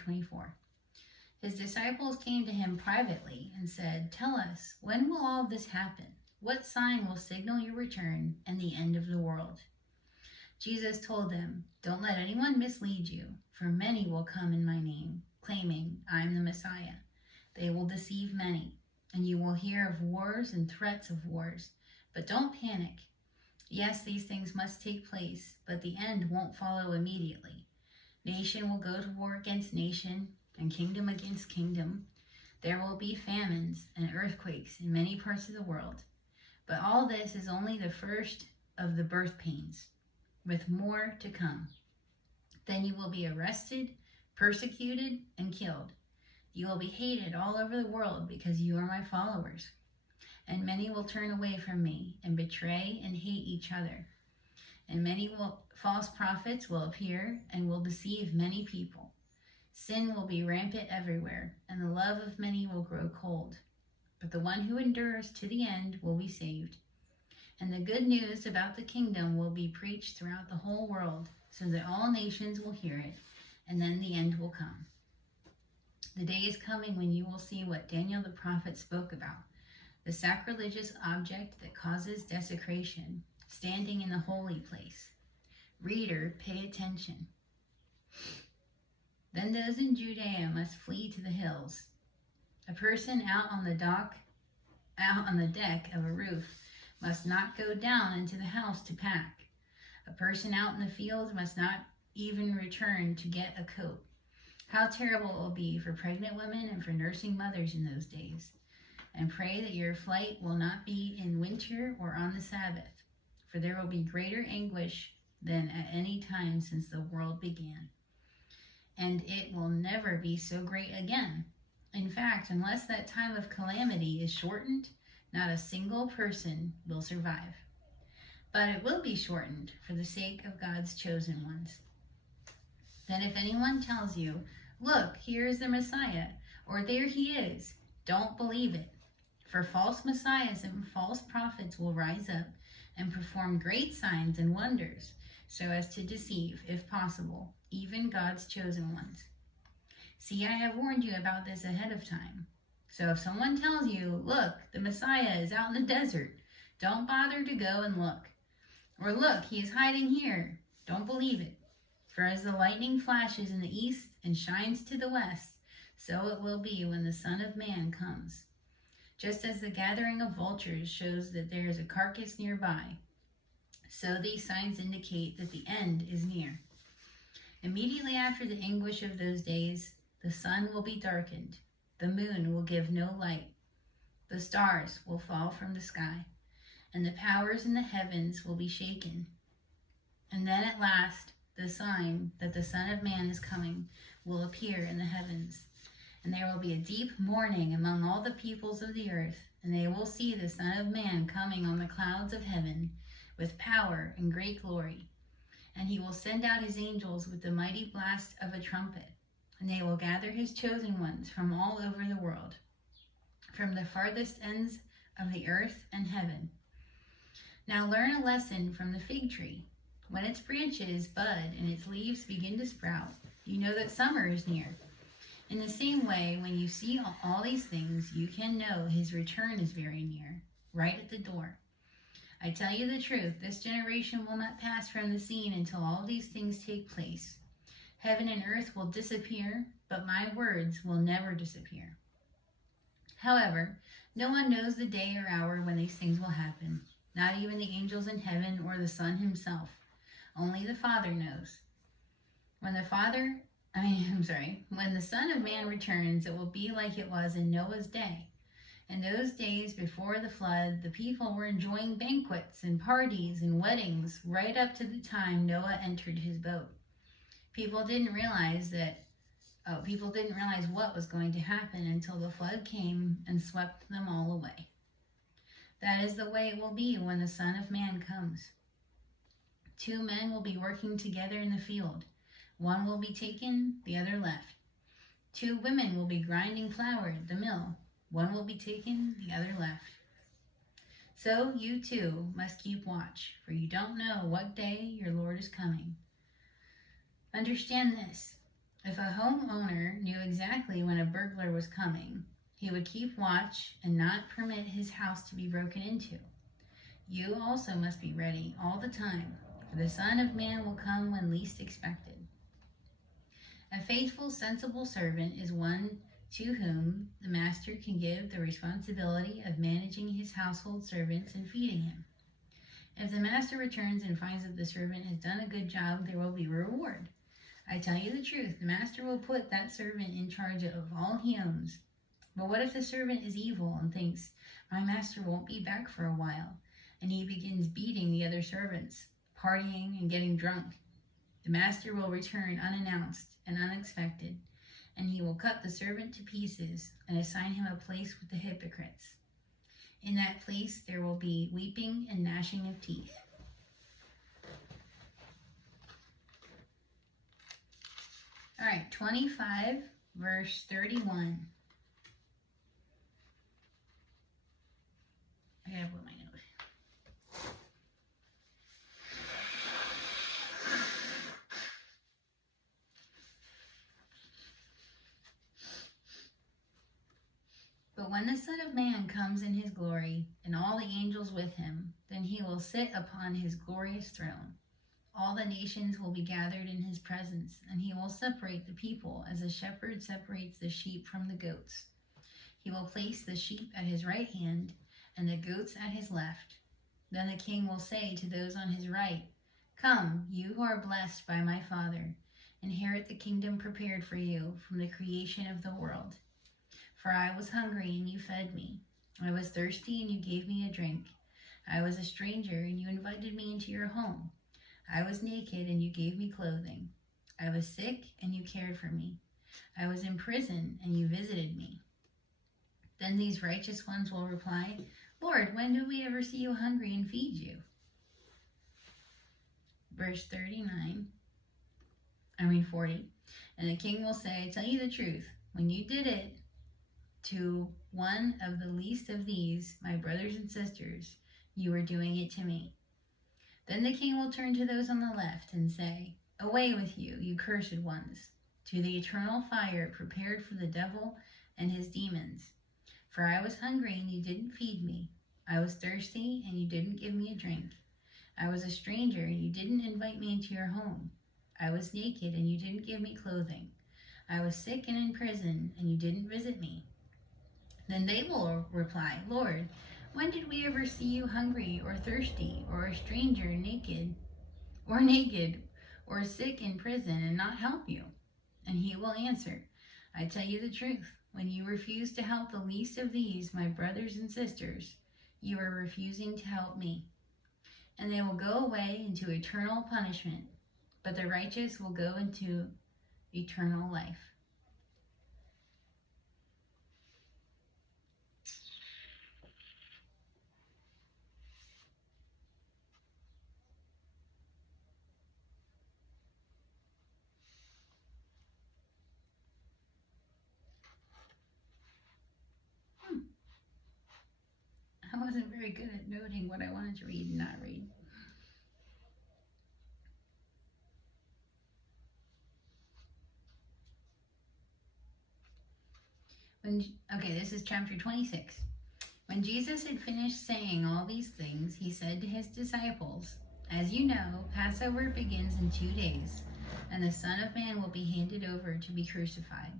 24. His disciples came to him privately and said, "Tell us, when will all this happen? What sign will signal your return and the end of the world?" Jesus told them, "Don't let anyone mislead you, for many will come in my name, claiming, 'I am the Messiah.' They will deceive many, and you will hear of wars and threats of wars. But don't panic. Yes, these things must take place, but the end won't follow immediately. Nation will go to war against nation, and kingdom against kingdom. There will be famines and earthquakes in many parts of the world. But all this is only the first of the birth pains, with more to come. Then you will be arrested, persecuted, and killed. You will be hated all over the world because you are my followers. And many will turn away from me and betray and hate each other. And many false prophets will appear and will deceive many people. Sin will be rampant everywhere, and the love of many will grow cold. But the one who endures to the end will be saved. And the good news about the kingdom will be preached throughout the whole world, so that all nations will hear it, and then the end will come. The day is coming when you will see what Daniel the prophet spoke about, the sacrilegious object that causes desecration, standing in the holy place. Reader, pay attention. Then those in Judea must flee to the hills. A person out on the deck of a roof must not go down into the house to pack. A person out in the field must not even return to get a coat. How terrible it will be for pregnant women and for nursing mothers in those days. And pray that your flight will not be in winter or on the Sabbath, for there will be greater anguish than at any time since the world began. And it will never be so great again. In fact, unless that time of calamity is shortened, not a single person will survive. But it will be shortened for the sake of God's chosen ones. Then if anyone tells you, 'Look, here is the Messiah,' or 'There he is,' don't believe it. For false messiahs and false prophets will rise up and perform great signs and wonders, so as to deceive, if possible, even God's chosen ones. See, I have warned you about this ahead of time. So if someone tells you, 'Look, the Messiah is out in the desert,' don't bother to go and look. Or 'Look, he is hiding here,' don't believe it. For as the lightning flashes in the east and shines to the west, so it will be when the Son of Man comes. Just as the gathering of vultures shows that there is a carcass nearby, so these signs indicate that the end is near. Immediately after the anguish of those days, the sun will be darkened, the moon will give no light, the stars will fall from the sky, and the powers in the heavens will be shaken. And then at last, the sign that the Son of Man is coming will appear in the heavens. And there will be a deep mourning among all the peoples of the earth, and they will see the Son of Man coming on the clouds of heaven with power and great glory. And he will send out his angels with the mighty blast of a trumpet, and they will gather his chosen ones from all over the world, from the farthest ends of the earth and heaven. Now learn a lesson from the fig tree. When its branches bud and its leaves begin to sprout, you know that summer is near. In the same way, when you see all these things, you can know his return is very near, right at the door. I tell you the truth, this generation will not pass from the scene until all these things take place. Heaven and earth will disappear, but my words will never disappear. However, no one knows the day or hour when these things will happen, not even the angels in heaven or the Son himself. Only the Father knows. When the Son of Man returns, it will be like it was in Noah's day. In those days before the flood, the people were enjoying banquets and parties and weddings right up to the time Noah entered his boat. People didn't realize what was going to happen until the flood came and swept them all away. That is the way it will be when the Son of Man comes. 2 men will be working together in the field. One will be taken, the other left. 2 women will be grinding flour at the mill. One will be taken, the other left. So you too must keep watch, for you don't know what day your Lord is coming. Understand this. If a homeowner knew exactly when a burglar was coming, he would keep watch and not permit his house to be broken into. You also must be ready all the time, for the Son of Man will come when least expected. A faithful, sensible servant is one to whom the master can give the responsibility of managing his household servants and feeding him. If the master returns and finds that the servant has done a good job, there will be a reward. I tell you the truth, the master will put that servant in charge of all he owns. But what if the servant is evil and thinks, my master won't be back for a while, and he begins beating the other servants, partying and getting drunk? The master will return unannounced and unexpected, and he will cut the servant to pieces and assign him a place with the hypocrites. In that place there will be weeping and gnashing of teeth. All right, 25, verse 31. I gotta put my note. But when the Son of Man comes in his glory, and all the angels with him, then he will sit upon his glorious throne. All the nations will be gathered in his presence, and he will separate the people as a shepherd separates the sheep from the goats. He will place the sheep at his right hand, and the goats at his left. Then the king will say to those on his right, come, you who are blessed by my Father, inherit the kingdom prepared for you from the creation of the world. For I was hungry, and you fed me. I was thirsty, and you gave me a drink. I was a stranger, and you invited me into your home. I was naked, and you gave me clothing. I was sick, and you cared for me. I was in prison, and you visited me. Then these righteous ones will reply, Lord, when did we ever see you hungry and feed you? Verse 40. And the king will say, I tell you the truth, when you did it to one of the least of these, my brothers and sisters, you were doing it to me. Then the king will turn to those on the left and say, away with you, you cursed ones, to the eternal fire prepared for the devil and his demons. For I was hungry, and you didn't feed me. I was thirsty, and you didn't give me a drink. I was a stranger, and you didn't invite me into your home. I was naked, and you didn't give me clothing. I was sick and in prison, and you didn't visit me. Then they will reply, Lord, when did we ever see you hungry or thirsty, or a stranger, naked, or sick in prison, and not help you? And he will answer, I tell you the truth, when you refuse to help the least of these, my brothers and sisters, you are refusing to help me. And they will go away into eternal punishment, but the righteous will go into eternal life. I wasn't very good at noting what I wanted to read and not read. This is chapter 26. When Jesus had finished saying all these things, he said to his disciples, as you know, Passover begins in 2 days, and the Son of Man will be handed over to be crucified.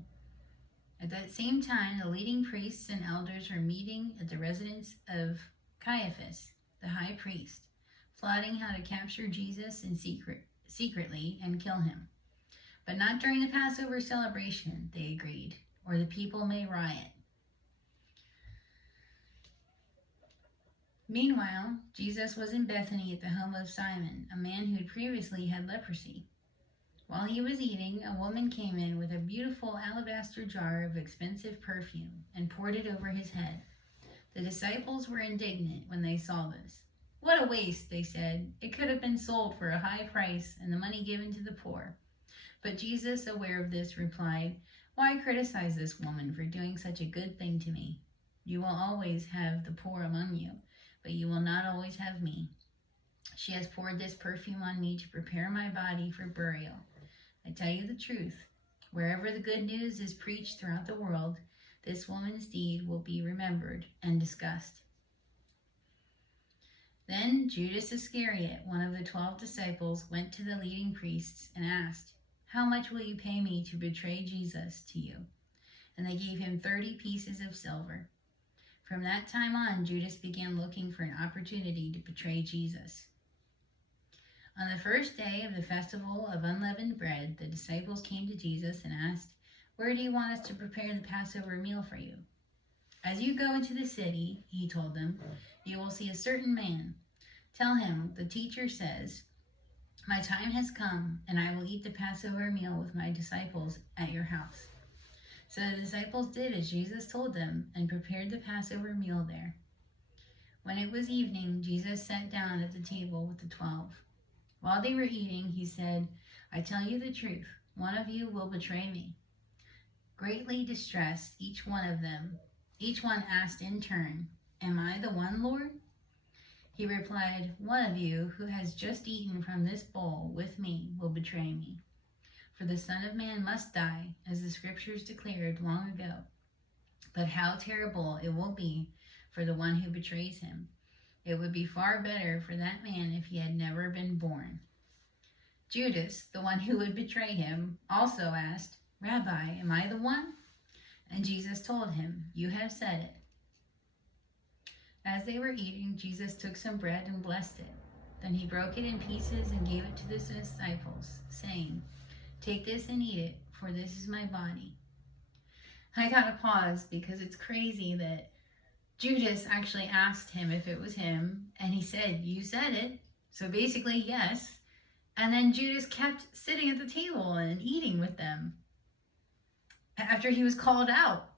At that same time, the leading priests and elders were meeting at the residence of Caiaphas, the high priest, plotting how to capture Jesus in secretly and kill him. But not during the Passover celebration, they agreed, or the people may riot. Meanwhile, Jesus was in Bethany at the home of Simon, a man who had previously had leprosy. While he was eating, a woman came in with a beautiful alabaster jar of expensive perfume and poured it over his head. The disciples were indignant when they saw this. What a waste, they said. It could have been sold for a high price and the money given to the poor. But Jesus, aware of this, replied, why criticize this woman for doing such a good thing to me? You will always have the poor among you, but you will not always have me. She has poured this perfume on me to prepare my body for burial. I tell you the truth, Wherever the good news is preached throughout the world, this woman's deed will be remembered and discussed. Then Judas Iscariot, one of the 12 disciples, went to the leading priests and asked, "How much will you pay me to betray Jesus to you?" And they gave him 30 pieces of silver. From that time on, Judas began looking for an opportunity to betray Jesus. On the first day of the festival of unleavened bread, the disciples came to Jesus and asked, "Where do you want us to prepare the Passover meal for you?" "As you go into the city," he told them, "you will see a certain man. Tell him, the teacher says, 'My time has come, and I will eat the Passover meal with my disciples at your house.'" So the disciples did as Jesus told them and prepared the Passover meal there. When it was evening, Jesus sat down at the table with the 12. While they were eating, he said, "I tell you the truth, one of you will betray me." Greatly distressed, each one asked in turn, "Am I the one, Lord?" He replied, "One of you who has just eaten from this bowl with me will betray me. For the Son of Man must die, as the Scriptures declared long ago. But how terrible it will be for the one who betrays him. It would be far better for that man if he had never been born." Judas, the one who would betray him, also asked, "Rabbi, am I the one?" And Jesus told him, "You have said it." As they were eating, Jesus took some bread and blessed it. Then he broke it in pieces and gave it to his disciples, saying, "Take this and eat it, for this is my body." I gotta pause because it's crazy that Judas actually asked him if it was him, and he said, "You said it." So basically, yes. And then Judas kept sitting at the table and eating with them after he was called out.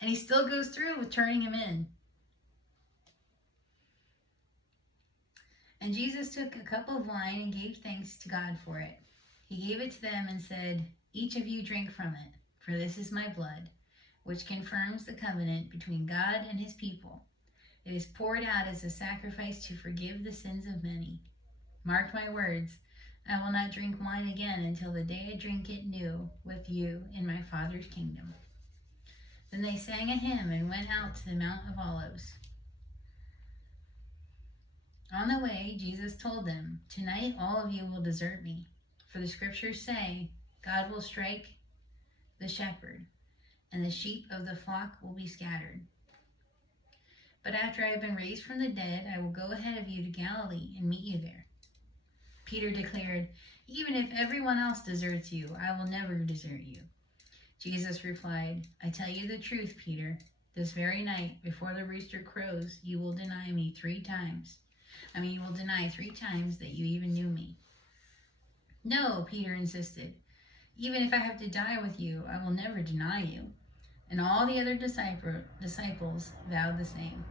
And he still goes through with turning him in. And Jesus took a cup of wine and gave thanks to God for it. He gave it to them and said, "Each of you drink from it, for this is my blood, which confirms the covenant between God and his people. It is poured out as a sacrifice to forgive the sins of many. Mark my words, I will not drink wine again until the day I drink it new with you in my Father's kingdom." Then they sang a hymn and went out to the Mount of Olives. On the way, Jesus told them, "Tonight all of you will desert me, for the Scriptures say, 'God will strike the shepherd, and the sheep of the flock will be scattered.' But after I have been raised from the dead, I will go ahead of you to Galilee and meet you there." Peter declared, "Even if everyone else deserts you, I will never desert you." Jesus replied, "I tell you the truth, Peter. This very night, before the rooster crows, you will deny me 3 times. You will deny 3 times that you even knew me." "No," Peter insisted. "Even if I have to die with you, I will never deny you." And all the other disciples vowed the same.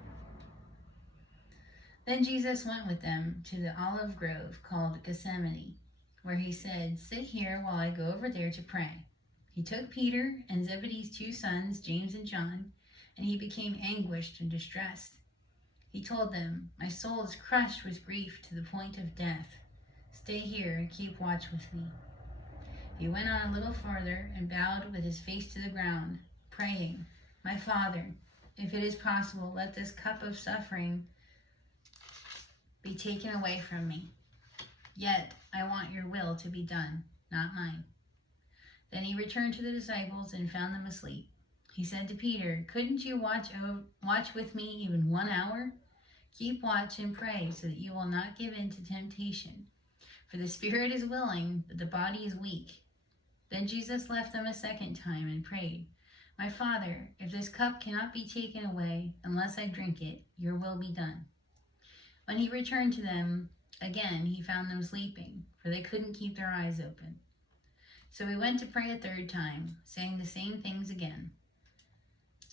Then Jesus went with them to the olive grove called Gethsemane, where he said, "Sit here while I go over there to pray." He took Peter and Zebedee's 2 sons, James and John, and he became anguished and distressed. He told them, "My soul is crushed with grief to the point of death. Stay here and keep watch with me." He went on a little farther and bowed with his face to the ground, praying, "My Father, if it is possible, let this cup of suffering be taken away from me. Yet I want your will to be done, not mine." Then he returned to the disciples and found them asleep. He said to Peter, "Couldn't you watch with me even 1 hour? Keep watch and pray so that you will not give in to temptation. For the spirit is willing, but the body is weak." Then Jesus left them a second time and prayed, "My Father, if this cup cannot be taken away unless I drink it, your will be done." When he returned to them again, he found them sleeping, for they couldn't keep their eyes open. So he went to pray a 3rd time, saying the same things again.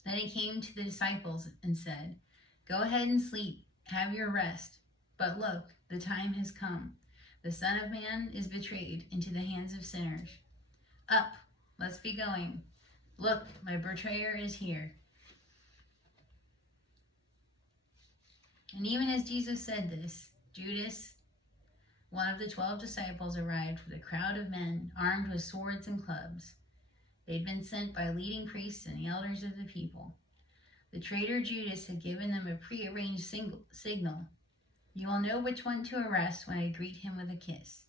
Then he came to the disciples and said, "Go ahead and sleep, have your rest. But look, the time has come. The Son of Man is betrayed into the hands of sinners. Up, let's be going. Look, my betrayer is here." And even as Jesus said this, Judas, one of the 12 disciples, arrived with a crowd of men armed with swords and clubs. They'd been sent by leading priests and the elders of the people. The traitor Judas had given them a prearranged signal. You will know which one to arrest when I greet him with a kiss.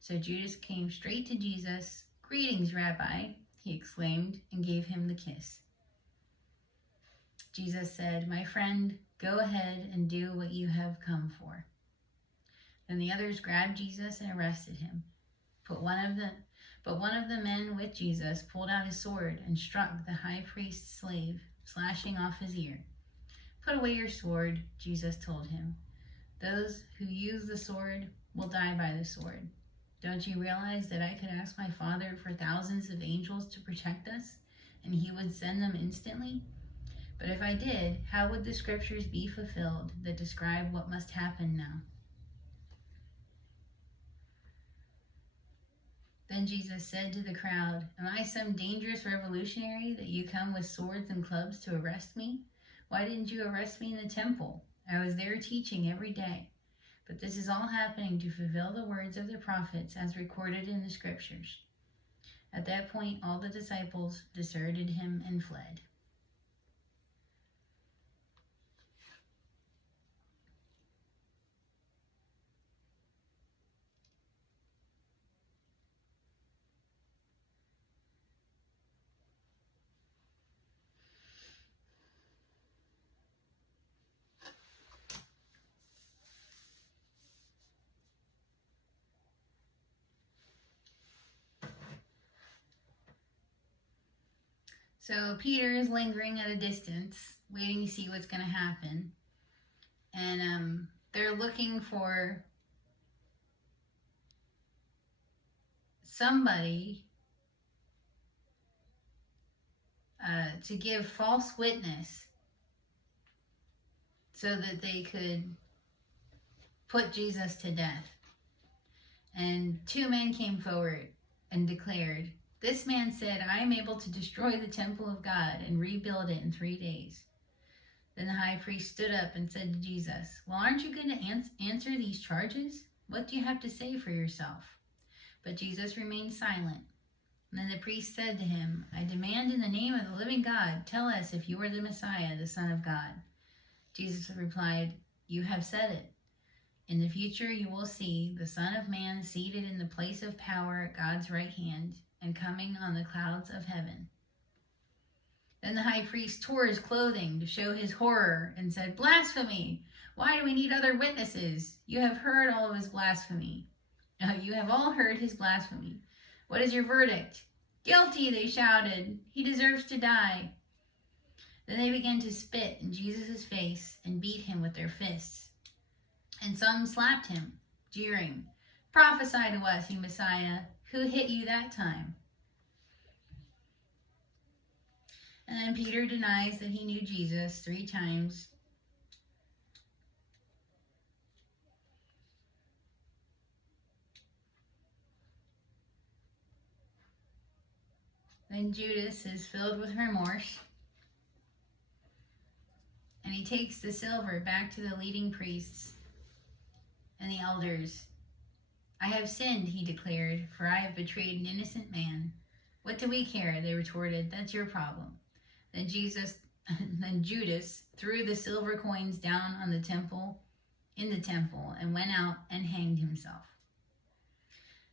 So Judas came straight to Jesus. Greetings, Rabbi, he exclaimed, and gave him the kiss. Jesus said, my friend, go ahead and do what you have come for. Then the others grabbed Jesus and arrested him. But one of the men with Jesus pulled out his sword and struck the high priest's slave, slashing off his ear. Put away your sword, Jesus told him. Those who use the sword will die by the sword. Don't you realize that I could ask my Father for thousands of angels to protect us, and he would send them instantly? But if I did, how would the scriptures be fulfilled that describe what must happen now? Then Jesus said to the crowd, am I some dangerous revolutionary that you come with swords and clubs to arrest me? Why didn't you arrest me in the temple? I was there teaching every day. But this is all happening to fulfill the words of the prophets as recorded in the scriptures. At that point, all the disciples deserted him and fled. So Peter is lingering at a distance, waiting to see what's going to happen. And they're looking for somebody to give false witness so that they could put Jesus to death. And two men came forward and declared, this man said, I am able to destroy the temple of God and rebuild it in 3 days. Then the high priest stood up and said to Jesus, well, aren't you going to answer these charges? What do you have to say for yourself? But Jesus remained silent. And then the priest said to him, I demand in the name of the living God, tell us if you are the Messiah, the Son of God. Jesus replied, you have said it. In the future you will see the Son of Man seated in the place of power at God's right hand, and coming on the clouds of heaven. Then the high priest tore his clothing to show his horror and said, blasphemy! Why do we need other witnesses? You have heard all of his blasphemy. You have all heard his blasphemy. What is your verdict? Guilty, they shouted. He deserves to die. Then they began to spit in Jesus' face and beat him with their fists. And some slapped him, jeering, prophesy to us, you Messiah. Who hit you that time? And then Peter denies that he knew Jesus 3 times. Then Judas is filled with remorse, and he takes the silver back to the leading priests and the elders. I have sinned, he declared, for I have betrayed an innocent man. What do we care? They retorted. That's your problem. Then Judas threw the silver coins down in the temple, and went out and hanged himself.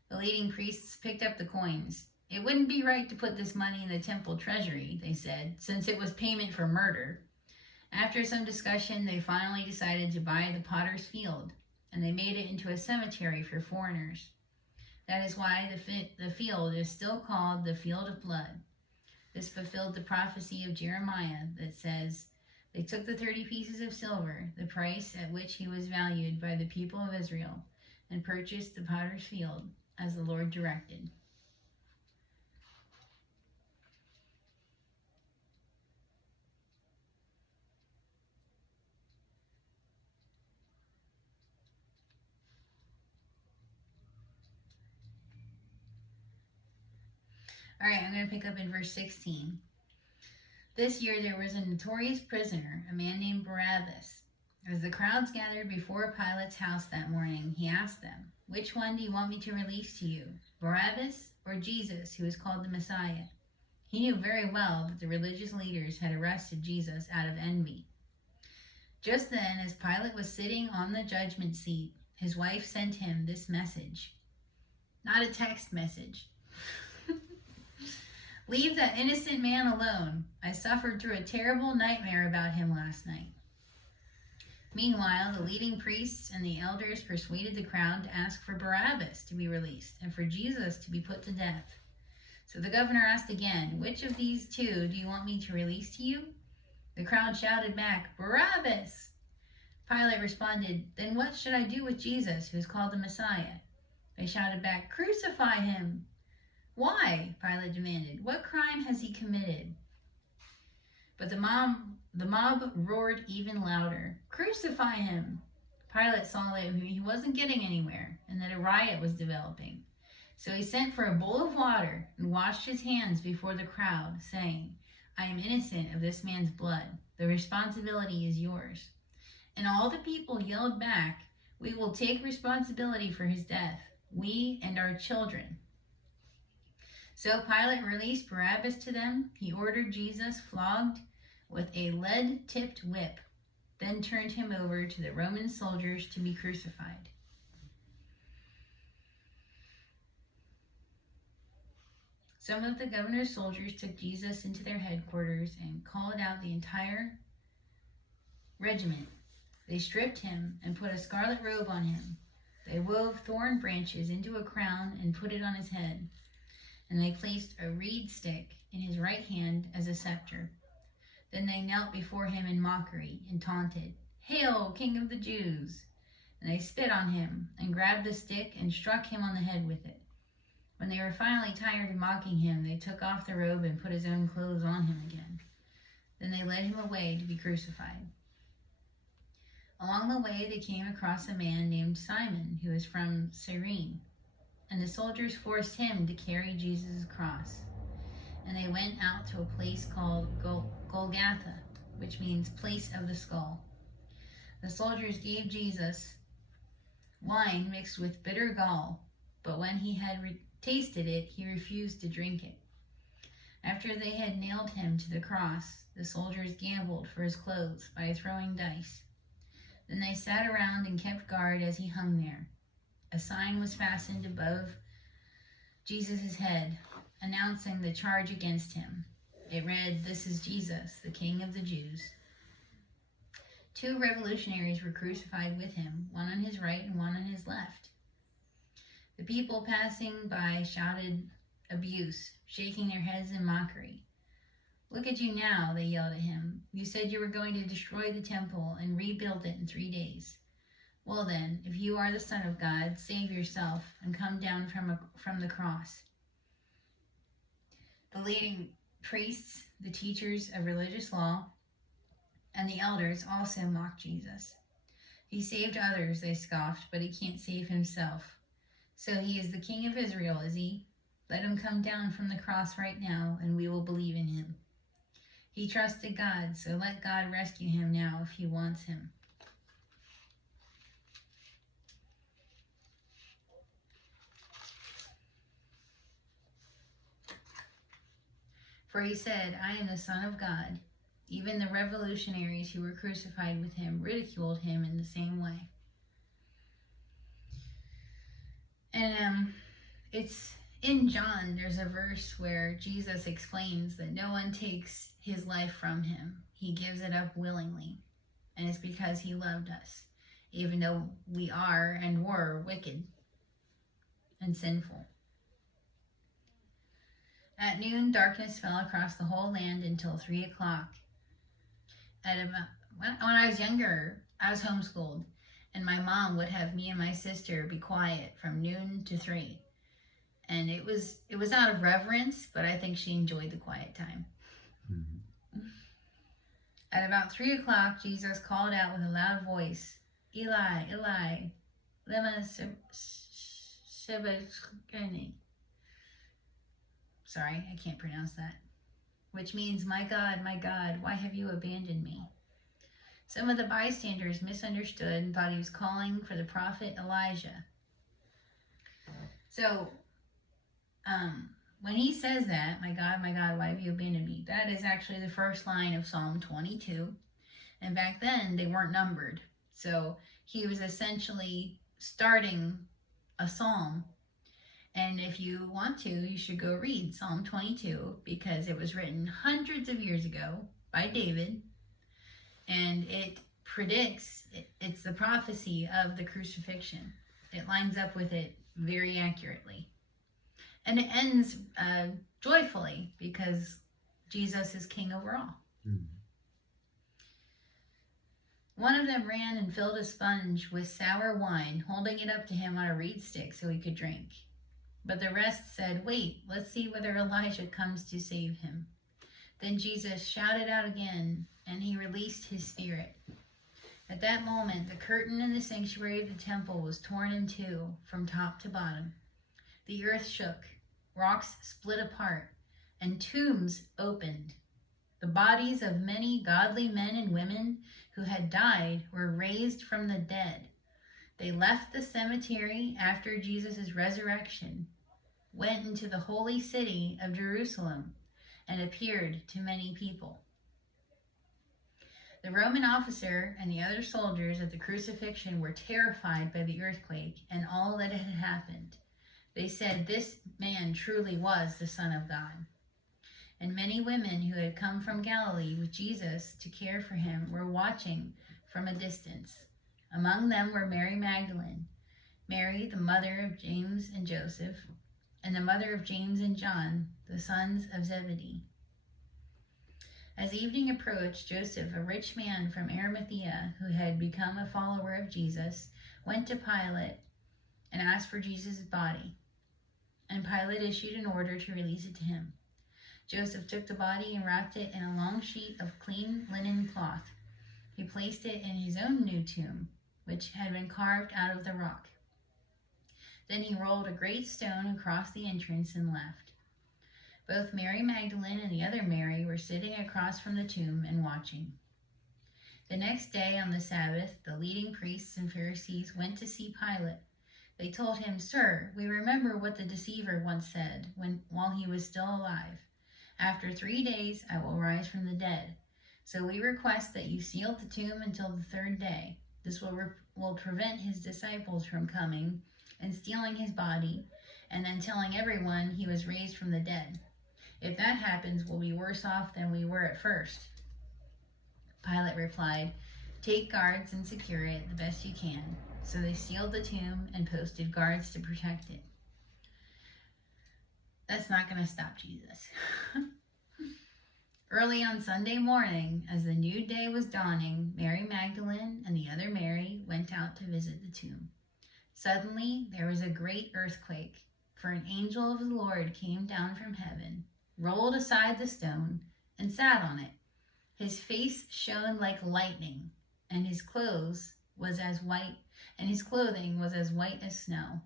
The leading priests picked up the coins. It wouldn't be right to put this money in the temple treasury, they said, since it was payment for murder. After some discussion, they finally decided to buy the potter's field, and they made it into a cemetery for foreigners. That is why the field is still called the Field of Blood. This fulfilled the prophecy of Jeremiah that says, they took the 30 pieces of silver, the price at which he was valued by the people of Israel, and purchased the potter's field, as the Lord directed. All right, I'm going to pick up in verse 16. This year there was a notorious prisoner, a man named Barabbas. As the crowds gathered before Pilate's house that morning, he asked them, which one do you want me to release to you, Barabbas or Jesus, who is called the Messiah? He knew very well that the religious leaders had arrested Jesus out of envy. Just then, as Pilate was sitting on the judgment seat, his wife sent him this message. Not a text message. Leave that innocent man alone. I suffered through a terrible nightmare about him last night. Meanwhile, the leading priests and the elders persuaded the crowd to ask for Barabbas to be released and for Jesus to be put to death. So the governor asked again, which of these two do you want me to release to you? The crowd shouted back, Barabbas! Pilate responded, then what should I do with Jesus, who is called the Messiah? They shouted back, crucify him! Why? Pilate demanded. What crime has he committed? But the mob roared even louder, crucify him! Pilate saw that he wasn't getting anywhere and that a riot was developing. So he sent for a bowl of water and washed his hands before the crowd, saying, I am innocent of this man's blood. The responsibility is yours. And all the people yelled back, we will take responsibility for his death, we and our children. So Pilate released Barabbas to them. He ordered Jesus flogged with a lead-tipped whip, then turned him over to the Roman soldiers to be crucified. Some of the governor's soldiers took Jesus into their headquarters and called out the entire regiment. They stripped him and put a scarlet robe on him. They wove thorn branches into a crown and put it on his head. And they placed a reed stick in his right hand as a scepter. Then they knelt before him in mockery and taunted, Hail, King of the Jews! And they spit on him and grabbed the stick and struck him on the head with it. When they were finally tired of mocking him, they took off the robe and put his own clothes on him again. Then they led him away to be crucified. Along the way, they came across a man named Simon, who was from Cyrene, and the soldiers forced him to carry Jesus' cross. And they went out to a place called Golgotha, which means place of the skull. The soldiers gave Jesus wine mixed with bitter gall, but when he had tasted it, he refused to drink it. After they had nailed him to the cross, the soldiers gambled for his clothes by throwing dice. Then they sat around and kept guard as he hung there. A sign was fastened above Jesus' head, announcing the charge against him. It read, This is Jesus, the King of the Jews. 2 revolutionaries were crucified with him, one on his right and one on his left. The people passing by shouted abuse, shaking their heads in mockery. Look at you now, they yelled at him. You said you were going to destroy the temple and rebuild it in 3 days. Well then, if you are the Son of God, save yourself and come down from the cross. The leading priests, the teachers of religious law, and the elders also mocked Jesus. He saved others, they scoffed, but he can't save himself. So he is the King of Israel, is he? Let him come down from the cross right now, and we will believe in him. He trusted God, so let God rescue him now if he wants him. For he said, I am the Son of God. Even the revolutionaries who were crucified with him ridiculed him in the same way. And it's in John, there's a verse where Jesus explains that no one takes his life from him. He gives it up willingly. And it's because he loved us, even though we are and were wicked and sinful. At noon, darkness fell across the whole land until 3 o'clock. When I was younger, I was homeschooled, and my mom would have me and my sister be quiet from noon to 3. And it was out of reverence, but I think she enjoyed the quiet time. Mm-hmm. At about 3 o'clock, Jesus called out with a loud voice, Eli, Eli, lema sabachthani. Sorry, I can't pronounce that. Which means, my God, why have you abandoned me? Some of the bystanders misunderstood and thought he was calling for the prophet Elijah. So, when he says that, my God, why have you abandoned me? That is actually the first line of Psalm 22. And back then, they weren't numbered. So he was essentially starting a psalm. And if you want to, you should go read Psalm 22 because it was written hundreds of years ago by David. And it predicts, it's the prophecy of the crucifixion. It lines up with it very accurately. And it ends joyfully because Jesus is king over all. Mm-hmm. One of them ran and filled a sponge with sour wine, holding it up to him on a reed stick so he could drink. But the rest said, "Wait, let's see whether Elijah comes to save him." Then Jesus shouted out again, and he released his spirit. At that moment, the curtain in the sanctuary of the temple was torn in two from top to bottom. The earth shook, rocks split apart, and tombs opened. The bodies of many godly men and women who had died were raised from the dead. They left the cemetery after Jesus' resurrection, went into the holy city of Jerusalem, and appeared to many people. The Roman officer and the other soldiers at the crucifixion were terrified by the earthquake and all that had happened. They said, "This man truly was the Son of God." And many women who had come from Galilee with Jesus to care for him were watching from a distance. Among them were Mary Magdalene, Mary, the mother of James and Joseph, and the mother of James and John, the sons of Zebedee. As evening approached, Joseph, a rich man from Arimathea who had become a follower of Jesus, went to Pilate and asked for Jesus' body. And Pilate issued an order to release it to him. Joseph took the body and wrapped it in a long sheet of clean linen cloth. He placed it in his own new tomb, which had been carved out of the rock. Then he rolled a great stone across the entrance and left. Both Mary Magdalene and the other Mary were sitting across from the tomb and watching. The next day on the Sabbath, the leading priests and Pharisees went to see Pilate. They told him, "Sir, we remember what the deceiver once said while he was still alive. 'After 3 days, I will rise from the dead.' So we request that you seal the tomb until the third day. This will prevent his disciples from coming and stealing his body and then telling everyone he was raised from the dead. If that happens, we'll be worse off than we were at first." Pilate replied, "Take guards and secure it the best you can." So they sealed the tomb and posted guards to protect it. That's not going to stop Jesus. Early on Sunday morning, as the new day was dawning, Mary Magdalene and the other Mary went out to visit the tomb. Suddenly, there was a great earthquake, for an angel of the Lord came down from heaven, rolled aside the stone, and sat on it. His face shone like lightning, and his clothing was as white as snow.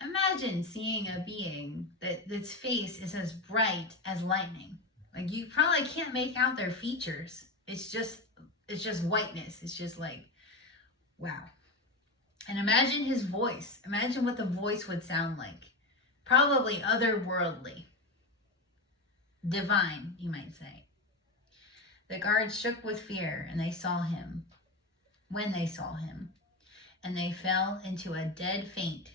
Imagine seeing a being that's face is as bright as lightning. Like, you probably can't make out their features. It's just whiteness. It's just like, wow. And imagine his voice. Imagine what the voice would sound like. Probably otherworldly. Divine, you might say. The guards shook with fear when they saw him, and they fell into a dead faint.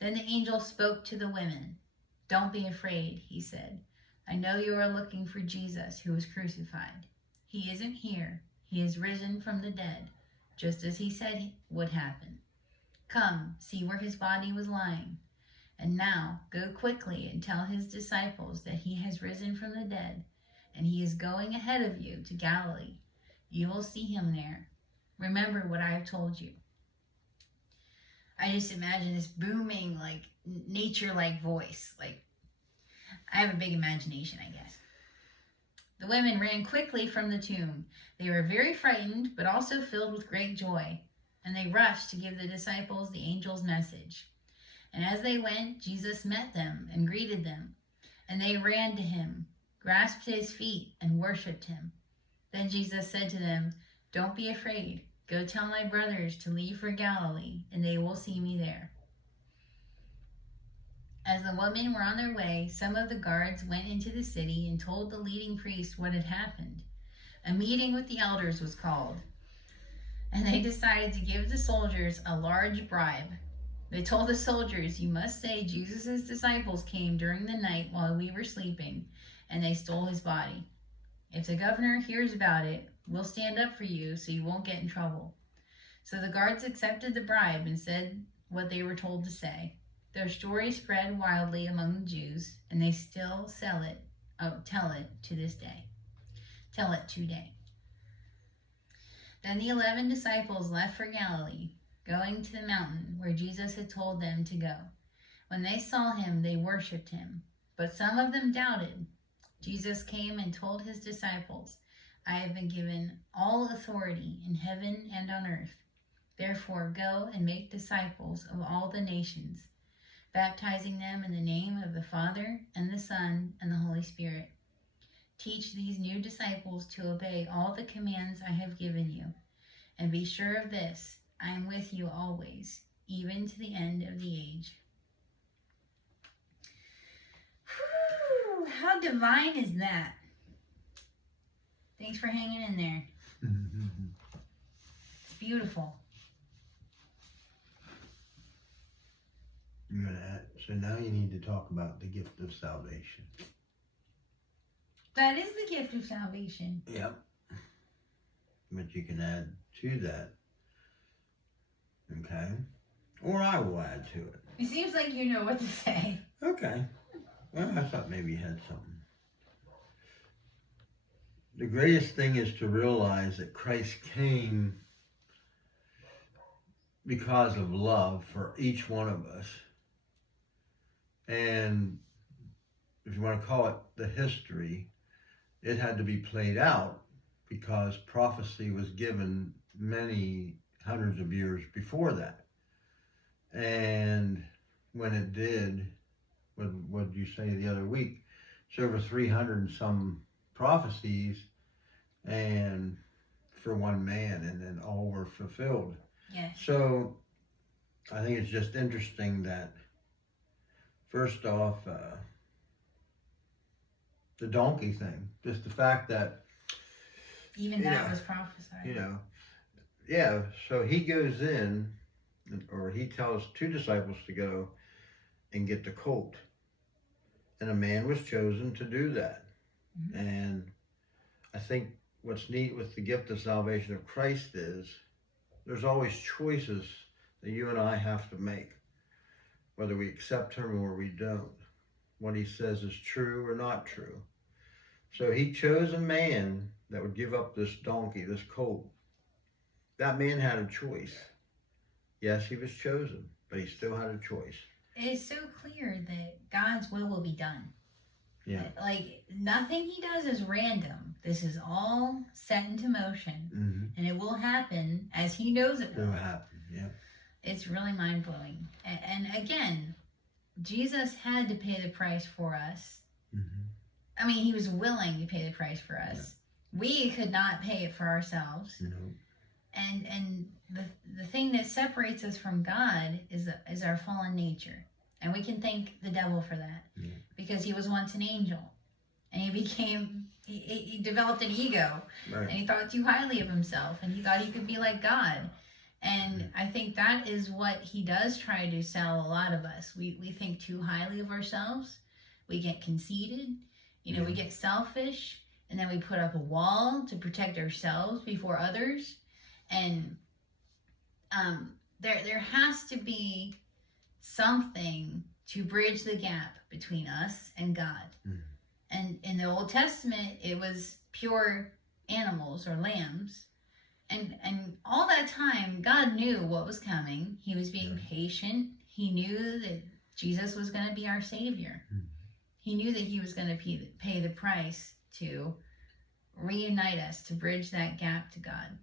Then the angel spoke to the women. "Don't be afraid," he said. "I know you are looking for Jesus who was crucified. He isn't here. He is risen from the dead, just as he said would happen. Come, see where his body was lying. And now go quickly and tell his disciples that he has risen from the dead, and he is going ahead of you to Galilee. You will see him there. Remember what I have told you." I just imagine this booming, like, nature-like voice. Like, I have a big imagination, I guess. The women ran quickly from the tomb. They were very frightened, but also filled with great joy, and they rushed to give the disciples the angel's message. And as they went, Jesus met them and greeted them, and they ran to him, grasped his feet, and worshipped him. Then Jesus said to them, "Don't be afraid. Go tell my brothers to leave for Galilee, and they will see me there." As the women were on their way, some of the guards went into the city and told the leading priests what had happened. A meeting with the elders was called, and they decided to give the soldiers a large bribe. They told the soldiers, "You must say Jesus' disciples came during the night while we were sleeping, and they stole his body. If the governor hears about it, we'll stand up for you so you won't get in trouble." So the guards accepted the bribe and said what they were told to say. Their story spread wildly among the Jews, and they still tell it to this day. Tell it today. Then the 11 disciples left for Galilee, going to the mountain where Jesus had told them to go. When they saw him, they worshipped him, but some of them doubted. Jesus came and told his disciples, "I have been given all authority in heaven and on earth. Therefore, go and make disciples of all the nations, baptizing them in the name of the Father and the Son and the Holy Spirit. Teach these new disciples to obey all the commands I have given you. And be sure of this, I am with you always, even to the end of the age." Whew, how divine is that? Thanks for hanging in there. It's beautiful. So now you need to talk about the gift of salvation. That is the gift of salvation. Yep. But you can add to that. Okay? Or I will add to it. It seems like you know what to say. Okay. Well, I thought maybe you had something. The greatest thing is to realize that Christ came because of love for each one of us. And if you want to call it the history, it had to be played out because prophecy was given many hundreds of years before that. And when it did, what did you say the other week? It's over 300 and some prophecies and for one man, and then all were fulfilled. Yes. So I think it's just interesting that first off, the donkey thing, just the fact that even that was prophesied. Yeah, so he goes in, or he tells 2 disciples to go and get the colt. And a man was chosen to do that. Mm-hmm. And I think what's neat with the gift of salvation of Christ is there's always choices that you and I have to make, whether we accept him or we don't. What he says is true or not true. So he chose a man that would give up this donkey, this colt. That man had a choice. Yes, he was chosen, but he still had a choice. It is so clear that God's will be done. Yeah. Like, nothing he does is random. This is all set into motion. Mm-hmm. And it will happen as he knows it will. It will happen, yeah. It's really mind-blowing. And again, Jesus had to pay the price for us. Mm-hmm. I mean, he was willing to pay the price for us. Yeah. We could not pay it for ourselves. No. And the thing that separates us from God is our fallen nature. And we can thank the devil for that. Yeah. Because he was once an angel. And he developed an ego. Right. And he thought too highly of himself. And he thought he could be like God. And I think that is what he does try to sell a lot of us. We think too highly of ourselves. We get conceited. We get selfish. And then we put up a wall to protect ourselves before others. And there has to be something to bridge the gap between us and God. Mm. And in the Old Testament, it was pure animals or lambs. And all that time, God knew what was coming. He was being patient. He knew that Jesus was going to be our Savior. Mm. He knew that he was going to pay the price to reunite us, to bridge that gap to God.